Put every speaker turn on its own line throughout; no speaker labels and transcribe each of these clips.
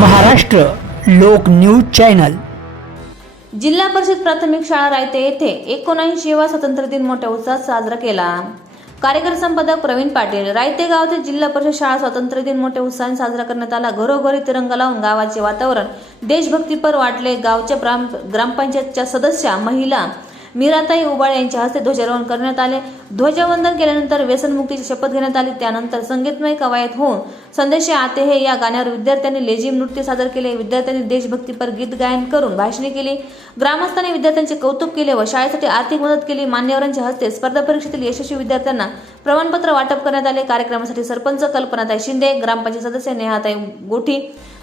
महाराष्ट्र लोक news channel.
जिल्हा परिषद प्राथमिक शाळा रायते येथे एकोणऐंशीवा स्वातंत्र्य दिन मोठ्या उत्साहात साजरा केला. कार्यक्रम संपादक प्रवीण पाटील रायते गाव ते जिल्हा परिषद शाळा स्वातंत्र्य दिन मोठ्या उत्साहाने साजरा करण्यात आला. घरोघरी तिरंगा लावून गावाचे वातावरण देशभक्तीपर वाटले. गावच्या ग्राम ग्रामपंचायतच्या सदस्या महिला मीराताई उबाळे यांच्या हस्ते ध्वजारोहण करण्यात आले. ध्वजवंदन केल्यानंतर व्यसनमुक्तीची शपथ घेण्यात आली. त्यानंतर संगीतमय कवायत होऊन संदेशे आते हे या गाण्यावर विद्यार्थ्यांनी लेझिम नृत्य सादर केले. विद्यार्थ्यांनी देशभक्तीपर गीत गायन करून भाषणे केली. ग्रामस्थांनी विद्यार्थ्यांचे कौतुक केले व शाळेसाठी आर्थिक मदत केली. मान्यवरांच्या हस्ते स्पर्धा परीक्षेतील यशस्वी विद्यार्थ्यांना प्रमाणपत्र वाटप करण्यात आले. कार्यक्रमासाठी सरपंच कल्पनाताई शिंदे ग्रामपंचायत सदस्य नेहाताई गोठी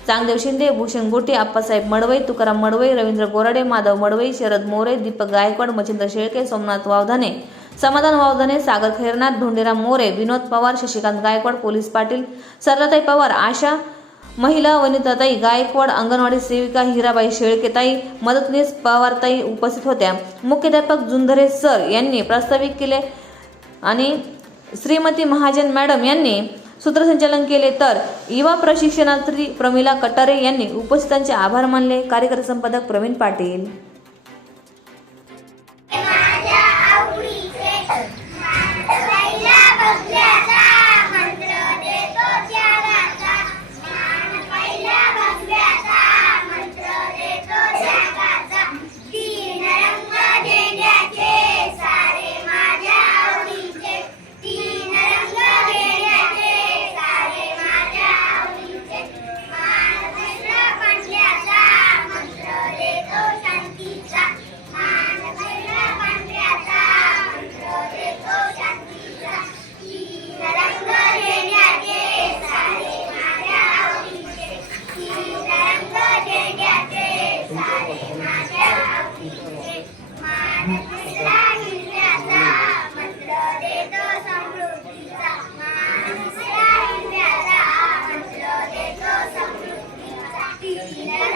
चांगदेव शिंदे भूषण गोटे आप्पासाहेब मडवई तुकाराम मडवई रवींद्र गोराडे माधव मडवई शरद मोरे दीपक गायकवाड मच्छिंद्र शेळके सोमनाथ वावधाने समाधान वावधाने सागर खैरनाथ धोंडेराम मोरे विनोद पवार शशिकांत गायकवाड पोलीस पाटील सरलाताई पवार आशा महिला वनिताताई गायकवाड अंगणवाडी सेविका हिराबाई शेळकेताई मदतनीस पवारताई उपस्थित होत्या. मुख्याध्यापक जुंधरे सर यांनी प्रास्ताविक केले आणि श्रीमती महाजन मॅडम यांनी सूत्रसंचालन केले तर युवा प्रशिक्षणार्थी प्रमिला कटारे यांनी उपस्थितांचे आभार मानले. कार्यक्रम संपादक प्रवीण पाटील. Yeah.